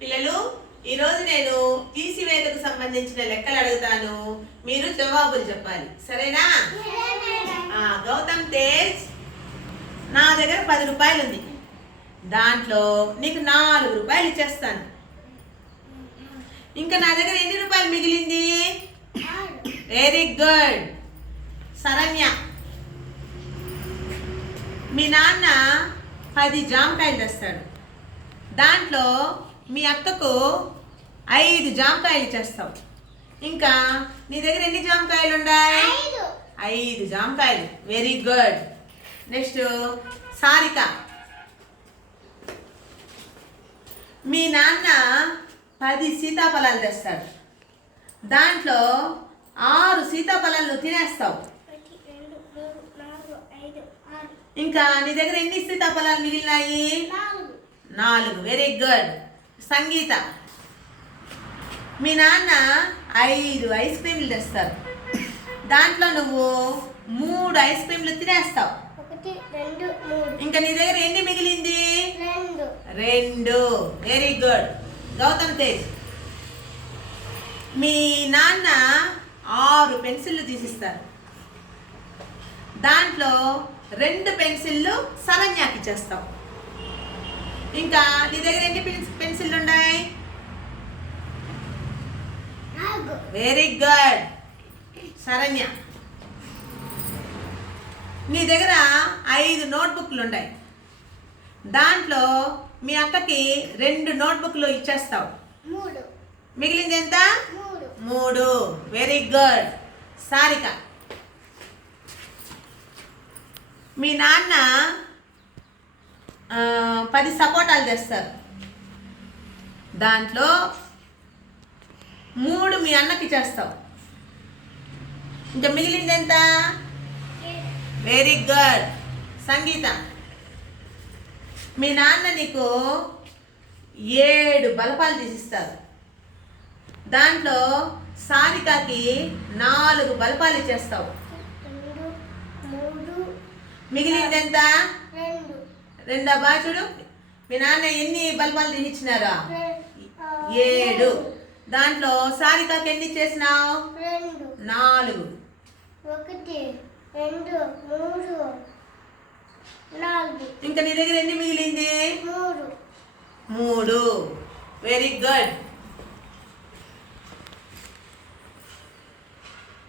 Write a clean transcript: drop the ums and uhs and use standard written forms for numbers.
పిల్లలు ఈరోజు నేను తీసివేతకు సంబంధించిన లెక్కలు అడుగుతాను, మీరు జవాబులు చెప్పాలి, సరేనా? గౌతమ్ తేజ్, నా దగ్గర 10 రూపాయలు ఉంది, దాంట్లో నీకు 4 రూపాయలు ఇచ్చేస్తాను. ఇంకా నా దగ్గర ఎన్ని రూపాయలు మిగిలింది? Very good. శరణ్య, మీ నాన్న 10 జామకాయలు తెస్తాడు, దాంట్లో మీ అక్కకు 5 జామకాయలు ఇచ్చేస్తావు. ఇంకా నీ దగ్గర ఎన్ని జామకాయలు ఉన్నాయి? 5 జామకాయలు. Very good. నెక్స్ట్ సారిక, మీ నాన్న 10 సీతాఫలాలు తెస్తాడు, దాంట్లో 6 సీతాఫలాలు తినేస్తావు. ఇంకా నీ దగ్గర ఎన్ని సీతాఫలాలు మిగిలినాయి? 4. Very good. సంగీత, మీ నాన్న 5 ఐస్ క్రీమ్లు తెస్తారు, దాంట్లో నువ్వు 3 ఐస్ క్రీమ్లు తినేస్తావు. ఇంకా నీ దగ్గర ఎన్ని మిగిలింది? 2. Very good. గౌతమ్ తేజ్, మీ నాన్న 6 పెన్సిళ్ళు తీసిస్తారు, దాంట్లో 2 పెన్సిళ్ళు శరణ్యకి ఇచ్చేస్తావు. ఇంకా నీ దగ్గర ఎన్ని పెన్సిళ్ళు ఉన్నాయి? Very good. శరణ్య, నీ దగ్గర 5 నోట్బుక్లు ఉన్నాయి, దాంట్లో మీ అక్కకి 2 నోట్బుక్లు ఇచ్చేస్తావు. మిగిలింది ఎంత? 3. Very good. సారిక, మీ నాన్న 10 సపోటాలు తెస్తారు, దాంట్లో 3 మీ అన్నకి ఇచ్చేస్తావు. ఇంకా మిగిలింది ఎంత? Very good. సంగీత, మీ నాన్న నీకు 7 బలపాలు తీసిస్తారు, దాంట్లో సారికకి 4 బలపాలు ఇచ్చేస్తావు. మిగిలింది ఎంత? 2. బాగా చూడు, మీ నాన్న ఎన్ని బలపాలు తీసిచ్చినారా? 7. దాంట్లో సారికకి ఎన్ని ఇచ్చేసినావు? 4. 1 2 3 4. ఇంకా నీ దగ్గర ఎన్ని మిగిలింది? 3. Very good.